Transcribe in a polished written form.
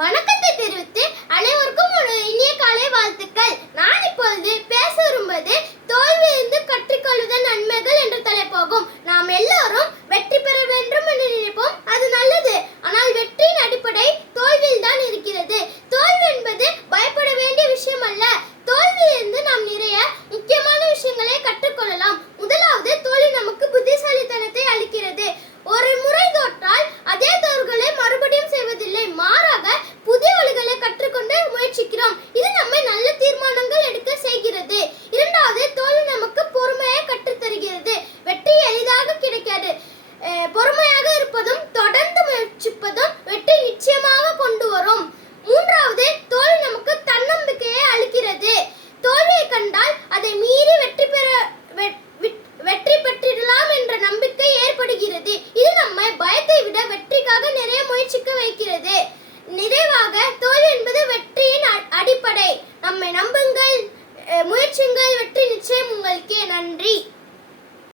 வணக்கத்தை தெரிவித்து அனைவருக்கும் ஒரு இனிய காலை வாழ்த்துக்கள். நான் இப்பொழுது பேச விரும்புவது தோல்வியிலிருந்து கற்றுக்கொள்வதன் நன்மைகள் என்ற தலைப்பாகும். நாம் எல்லோரும் வெற்றி பெற வேண்டும் என்று நினைப்போம், அது நல்லது. ஆனால் வெற்றியின் அடிப்படை தோல்வியில் தான் இருக்கிறது. தோல்வி என்பது பயப்பட வேண்டிய விஷயம் அல்ல. தோல்வியிலிருந்து நாம் நிறைய முக்கியமான விஷயங்களை கற்றுக்கொள்ளலாம். முதலாவது, தோல்வி நமக்கு புத்திசாலித்தனத்தை அளிக்கிறது. ஒரு முறை தோற்றால் அதே தவறுகளை மறுபடியும் செய்வதில்லை, மாறாக புதிய வழிகளை கற்றுக்கொண்டு முயற்சிக்கிறோம். இது நம்மை நல்ல தீர்மானங்கள் எடுக்க செய்கிறது. இரண்டாவது, தோல்வி நமக்கு பொறுமையை கற்றுத்தருகிறது. வெற்றி எளிதாக கிடைக்காது. பொறுமையாக இருப்பதும் தொடர்ந்து முயற்சிப்பதும் வெற்றி நிச்சயமாக கொண்டு வரும். மூன்றாவது, தோல்வி நமக்கு தன்னம்பிக்கையை அளிக்கிறது. தோல்வியை கண்டால் அதை மீறி வெற்றி பெற்றிடலாம் என்ற நம்பிக்கை ஏற்படுகிறது. இது நம்மை பயத்தை விட வெற்றிக்காக நிறைய முயற்சிக்க வைக்கிறது. நிறைவாக, தோல்வி என்பது வெற்றியின் அடிப்படை. நம்மை நம்புங்கள், முயற்சியுங்கள், வெற்றி